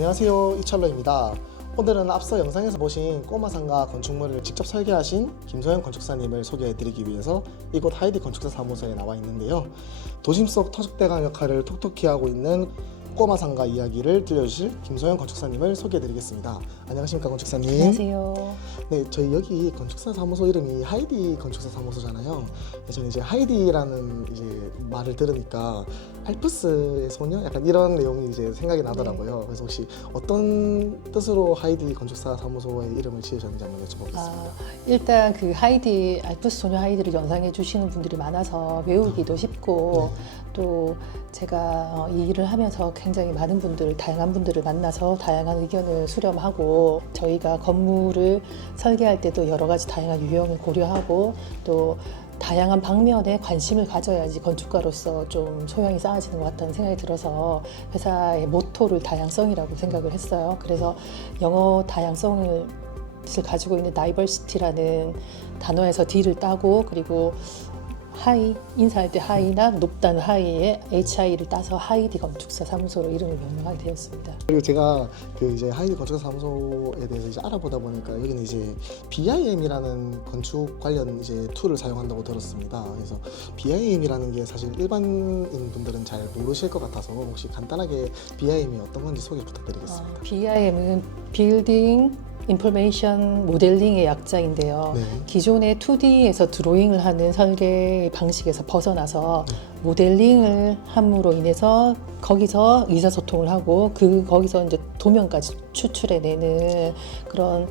안녕하세요, 이철로입니다. 오늘은 앞서 영상에서 보신 꼬마상가 건축물을 직접 설계하신 김소영 건축사님을 소개해드리기 위해서 이곳 하이디 건축사 사무소에 나와 있는데요. 도심 속 터줏대감 역할을 톡톡히 하고 있는 꼬마상가 이야기를 들려주실 김소영 건축사님을 소개해드리겠습니다. 안녕하십니까, 건축사님. 안녕하세요. 네, 저희 여기 건축사 사무소 이름이 하이디 건축사 사무소잖아요. 저는 이제 하이디라는 이제 말을 들으니까 알프스의 소녀? 약간 이런 내용이 이제 생각이 나더라고요. 네. 그래서 혹시 어떤 뜻으로 하이디 건축사 사무소의 이름을 지으셨는지 한번 여쭤보겠습니다. 일단 그 하이디, 알프스 소녀 하이디를 연상해 주시는 분들이 많아서 외우기도 쉽고 또 제가 이 일을 하면서 굉장히 많은 분들, 다양한 분들을 만나서 다양한 의견을 수렴하고 저희가 건물을 설계할 때도 여러 가지 다양한 유형을 고려하고 또 다양한 방면에 관심을 가져야지 건축가로서 좀 소양이 쌓아지는 것 같다는 생각이 들어서 회사의 모토를 다양성이라고 생각을 했어요. 그래서 영어 다양성을 가지고 있는 다이버시티라는 단어에서 D를 따고 그리고 하이, 인사할 때 하이나 높다는 하이에 HI를 따서 하이디 건축사 사무소로 이름을 명명하게 되었습니다. 그리고 제가 그 이제 하이디 건축사 사무소에 대해서 이제 알아보다 보니까 여기는 이제 BIM이라는 건축 관련 이제 툴을 사용한다고 들었습니다. 그래서 BIM이라는 게 사실 일반인 분들은 잘 모르실 것 같아서 혹시 간단하게 BIM이 어떤 건지 소개 부탁드리겠습니다. BIM은 빌딩 인포메이션 모델링의 약자인데요. 네. 기존의 2D에서 드로잉을 하는 설계 방식에서 벗어나서 모델링을 함으로 인해서 거기서 의사소통을 하고 거기서 이제 도면까지 추출해내는 그런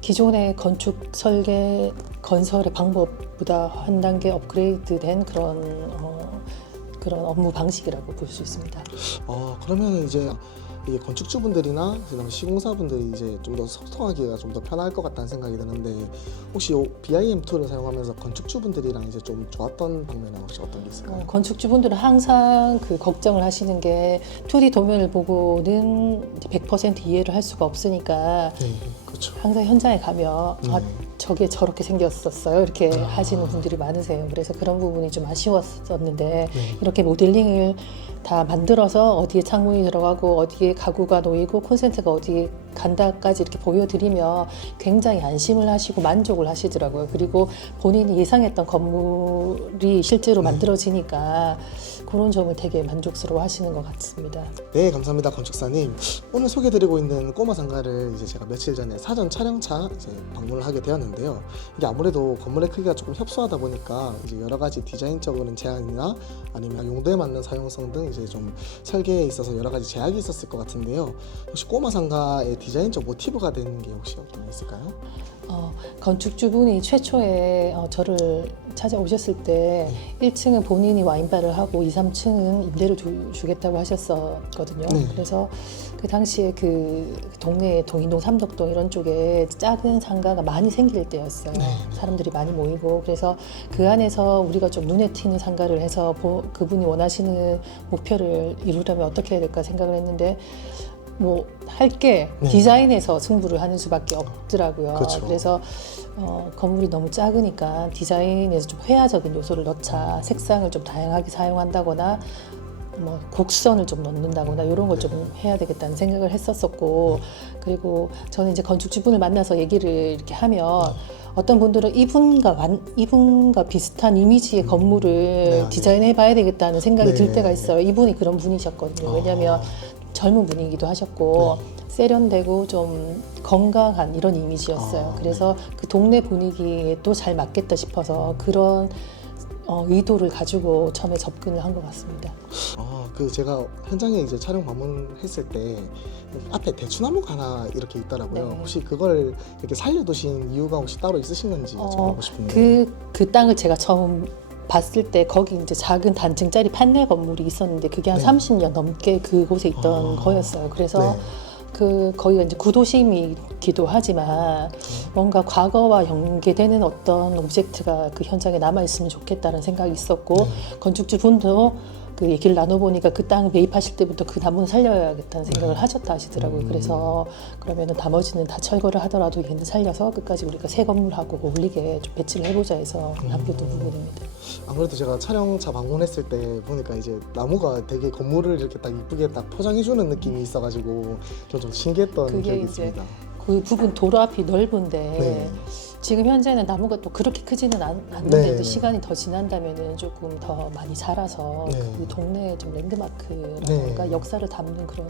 기존의 건축 설계 건설의 방법보다 한 단계 업그레이드된 그런 업무 방식이라고 볼 수 있습니다. 그러면 이제 이게 건축주분들이나 그다음에 시공사분들이 이제 좀 더 소통하기가 좀 더 편할 것 같다는 생각이 드는데 혹시 이 BIM 툴을 사용하면서 건축주분들이랑 이제 좀 좋았던 방면은 혹시 어떤 게 있을까요? 건축주분들은 항상 그 걱정을 하시는 게 2D 도면을 보고는 100% 이해를 할 수가 없으니까 네, 그렇죠. 항상 현장에 가면 저게 저렇게 생겼었어요 이렇게 하시는 분들이 많으세요. 그래서 그런 부분이 좀 아쉬웠었는데 이렇게 모델링을 다 만들어서 어디에 창문이 들어가고 어디에 가구가 놓이고 콘센트가 어디에 간다까지 이렇게 보여드리면 굉장히 안심을 하시고 만족을 하시더라고요. 그리고 본인이 예상했던 건물이 실제로 만들어지니까 그런 점을 되게 만족스러워 하시는 것 같습니다. 네, 감사합니다, 건축사님. 오늘 소개드리고 있는 꼬마상가를 이제 제가 며칠 전에 사전 촬영차 이제 방문을 하게 되었는데요. 이게 아무래도 건물의 크기가 조금 협소하다 보니까 이제 여러 가지 디자인적인 제한이나 아니면 용도에 맞는 사용성 등 이제 좀 설계에 있어서 여러 가지 제약이 있었을 것 같은데요. 혹시 꼬마상가의 디자인적 모티브가 되는 게 혹시 어떤 게 있을까요? 건축주분이 최초에 저를 찾아오셨을 때 1층은 본인이 와인바를 하고 2, 3층은 임대를 주겠다고 하셨었거든요. 그래서 그 당시에 그 동네에 동인동, 삼덕동 이런 쪽에 작은 상가가 많이 생길 때였어요. 사람들이 많이 모이고 그래서 그 안에서 우리가 좀 눈에 띄는 상가를 해서 그분이 원하시는 목표를 이루려면 어떻게 해야 될까 생각을 했는데 뭐 할 게 디자인에서 승부를 하는 수밖에 없더라고요. 그렇죠. 그래서 건물이 너무 작으니까 디자인에서 좀 회화적인 요소를 넣자, 색상을 좀 다양하게 사용한다거나 뭐 곡선을 좀 넣는다거나 이런 걸 좀 해야 되겠다는 생각을 했었었고 그리고 저는 이제 건축주분을 만나서 얘기를 이렇게 하면 어떤 분들은 이분과 비슷한 이미지의 건물을 디자인해 봐야 되겠다는 생각이 들 때가 있어요. 이분이 그런 분이셨거든요. 왜냐하면 젊은 분이기도 하셨고 세련되고 좀 건강한 이런 이미지였어요. 그래서 그 동네 분위기에 또 잘 맞겠다 싶어서 그런 의도를 가지고 처음에 접근을 한 것 같습니다. 그 제가 현장에 이제 촬영 방문했을 때 앞에 대추나무가 하나 이렇게 있더라고요. 혹시 그걸 이렇게 살려두신 이유가 혹시 따로 있으신 건지 여쭤보고 싶은데. 그 땅을 제가 처음 봤을 때 거기 이제 작은 단층짜리 판넬 건물이 있었는데 그게 한 30년 넘게 그곳에 있던 거였어요. 그래서 거기가 이제 구도심이기도 하지만 뭔가 과거와 연계되는 어떤 오브젝트가 그 현장에 남아 있으면 좋겠다는 생각이 있었고 건축주 분도 그 얘기를 나눠보니까 그 땅 매입하실 때부터 그 나무는 살려야겠다는 생각을 하셨다 하시더라고요. 그래서 그러면은 나머지는 다 철거를 하더라도 얘는 살려서 끝까지 우리가 새 건물하고 어울리게 좀 배치를 해보자 해서 남겨둔 부분입니다. 아무래도 제가 촬영차 방문했을 때 보니까 이제 나무가 되게 건물을 이렇게 딱 이쁘게 딱 포장해주는 느낌이 있어가지고 좀 신기했던 그게 기억이 이제 있습니다. 그 부분 도로 앞이 넓은데 네. 지금 현재는 나무가 또 그렇게 크지는 않는데 네. 이제 시간이 더 지난다면은 조금 더 많이 자라서 네. 그 동네에 좀 랜드마크라든가 네. 역사를 담는 그런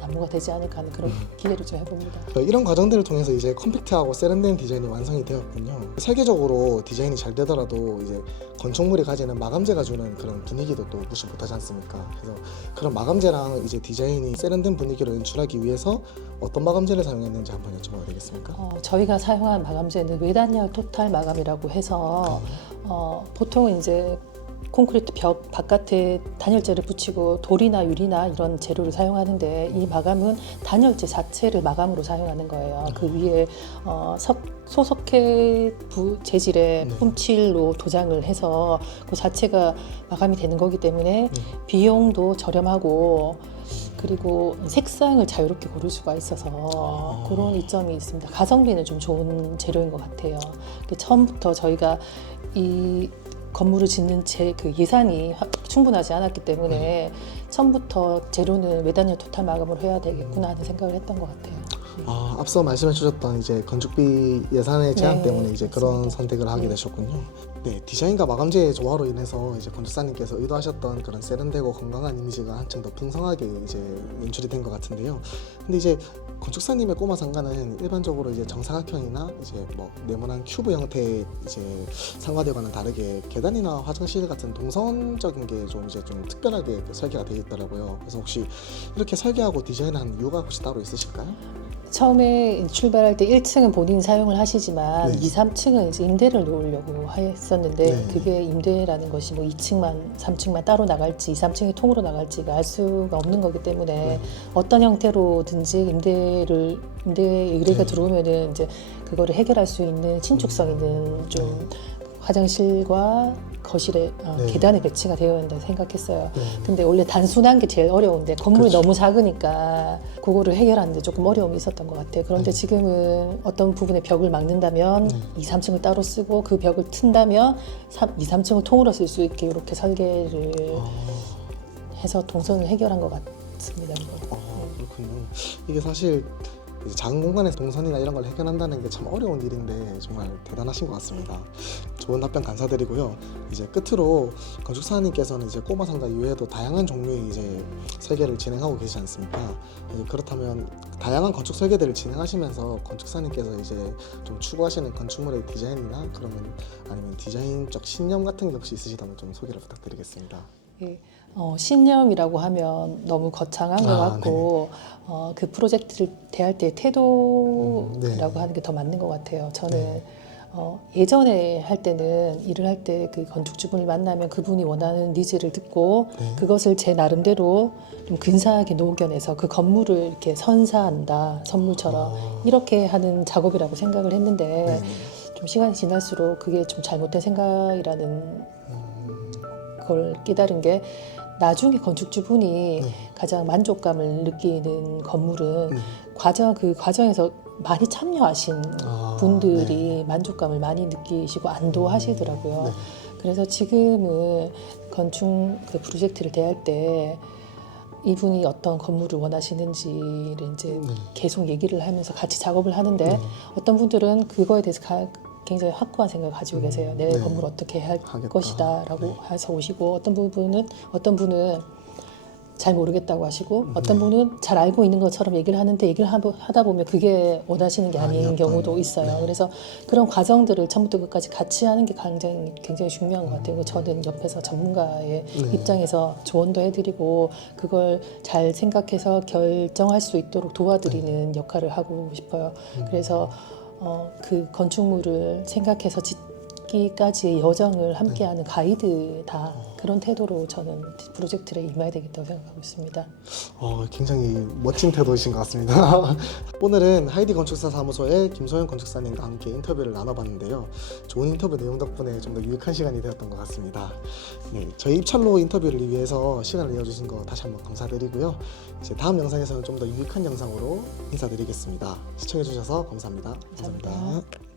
나무가 되지 않을까 하는 그런 기대를 좀 해봅니다. 이런 과정들을 통해서 이제 컴팩트하고 세련된 디자인이 완성이 되었군요. 설계적으로 디자인이 잘 되더라도 이제 건축물이 가지는 마감재가 주는 그런 분위기도 또 무시 못하지 않습니까? 그래서 그런 마감재랑 이제 디자인이 세련된 분위기를 연출하기 위해서 어떤 마감재를 사용했는지 한번 여쭤봐도 되겠습니까? 저희가 사용한 마감재는 외단열 토탈 마감이라고 해서 보통은 이제 콘크리트 벽 바깥에 단열재를 붙이고 돌이나 유리나 이런 재료를 사용하는데 이 마감은 단열재 자체를 마감으로 사용하는 거예요. 그 위에 소석회 재질의 네. 훔칠로 도장을 해서 그 자체가 마감이 되는 거기 때문에 비용도 저렴하고 그리고 색상을 자유롭게 고를 수가 있어서 그런 이점이 있습니다. 가성비는 좀 좋은 재료인 것 같아요. 처음부터 저희가 이 건물을 짓는 그 예산이 충분하지 않았기 때문에 처음부터 재료는 외단열 토탈 마감으로 해야 되겠구나 하는 생각을 했던 것 같아요. 앞서 말씀해 주셨던 이제 건축비 예산의 제한 네, 때문에 이제 그런 맞습니다. 선택을 하게 네. 되셨군요. 네, 디자인과 마감재의 조화로 인해서 이제 건축사님께서 의도하셨던 그런 세련되고 건강한 이미지가 한층 더 풍성하게 이제 연출이 된 것 같은데요. 근데 이제 건축사님의 꼬마 상가는 일반적으로 이제 정사각형이나 이제 뭐 네모난 큐브 형태의 이제 상가들과는 다르게 계단이나 화장실 같은 동선적인 게 좀 이제 좀 특별하게 설계가 되어 있더라고요. 그래서 혹시 이렇게 설계하고 디자인한 이유가 혹시 따로 있으실까요? 처음에 출발할 때 1층은 본인 사용을 하시지만 네. 2, 3층은 이제 임대를 놓으려고 했었는데 네. 그게 임대라는 것이 뭐 2층만, 3층만 따로 나갈지 2, 3층이 통으로 나갈지가 알 수가 없는 거기 때문에 네. 어떤 형태로든지 임대 의뢰가 네. 들어오면은 이제 그거를 해결할 수 있는 신축성 있는 좀 화장실과 거실에 네. 계단에 배치가 되어야 한다고 생각했어요. 네. 근데 원래 단순한 게 제일 어려운데 건물이 그렇죠. 너무 작으니까 그거를 해결하는데 조금 어려움이 있었던 것 같아요. 그런데 네. 지금은 어떤 부분에 벽을 막는다면 네. 2, 3층을 따로 쓰고 그 벽을 튼다면 2, 3층을 통으로 쓸 수 있게 이렇게 설계를 해서 동선을 해결한 것 같습니다. 그렇군요. 이게 사실 이제 작은 공간에서 동선이나 이런 걸 해결한다는 게 참 어려운 일인데 정말 대단하신 것 같습니다. 좋은 답변 감사드리고요. 이제 끝으로 건축사님께서는 이제 꼬마 상가 이외에도 다양한 종류의 이제 설계를 진행하고 계시지 않습니까? 그렇다면 다양한 건축 설계들을 진행하시면서 건축사님께서 이제 좀 추구하시는 건축물의 디자인이나 그러면 아니면 디자인적 신념 같은 게 혹시 있으시다면 좀 소개를 부탁드리겠습니다. 예, 신념이라고 하면 너무 거창한 것 같고 그 프로젝트를 대할 때 태도라고 네. 하는 게 더 맞는 것 같아요. 저는 네. 예전에 할 때는 일을 할 때 그 건축주분을 만나면 그분이 원하는 니즈를 듣고 네. 그것을 제 나름대로 좀 근사하게 녹여내서 그 건물을 이렇게 선사한다 선물처럼 이렇게 하는 작업이라고 생각을 했는데 네. 좀 시간이 지날수록 그게 좀 잘못된 생각이라는 걸 깨달은 게 나중에 건축주분이 네. 가장 만족감을 느끼는 건물은 네. 그 과정에서 많이 참여하신 분들이 만족감을 많이 느끼시고 안도하시더라고요. 네. 그래서 지금은 건축 그 프로젝트를 대할 때 이분이 어떤 건물을 원하시는지를 이제 계속 얘기를 하면서 같이 작업을 하는데 어떤 분들은 그거에 대해서 굉장히 확고한 생각을 가지고 계세요. 내 네. 건물을 어떻게 할 하겠다. 것이다라고 네. 해서 오시고 어떤 분은 잘 모르겠다고 하시고 어떤 분은 잘 알고 있는 것처럼 얘기를 하는데 얘기를 하다 보면 그게 원하시는 게 아닌 아니었던. 경우도 있어요. 네. 그래서 그런 과정들을 처음부터 끝까지 같이 하는 게 굉장히 중요한 것 같아요. 저는 옆에서 전문가의 입장에서 조언도 해드리고 그걸 잘 생각해서 결정할 수 있도록 도와드리는 역할을 하고 싶어요. 그래서 그 건축물을 생각해서 이루기까지의 여정을 함께하는 가이드다. 그런 태도로 저는 프로젝트에 임해야 되겠다고 생각하고 있습니다. 굉장히 멋진 태도이신 것 같습니다. 오늘은 하이디 건축사 사무소의 김소영 건축사님과 함께 인터뷰를 나눠봤는데요. 좋은 인터뷰 내용 덕분에 좀 더 유익한 시간이 되었던 것 같습니다. 네, 저희 입찰로 인터뷰를 위해서 시간을 내어주신 거 다시 한번 감사드리고요. 이제 다음 영상에서는 좀 더 유익한 영상으로 인사드리겠습니다. 시청해주셔서 감사합니다. 감사합니다.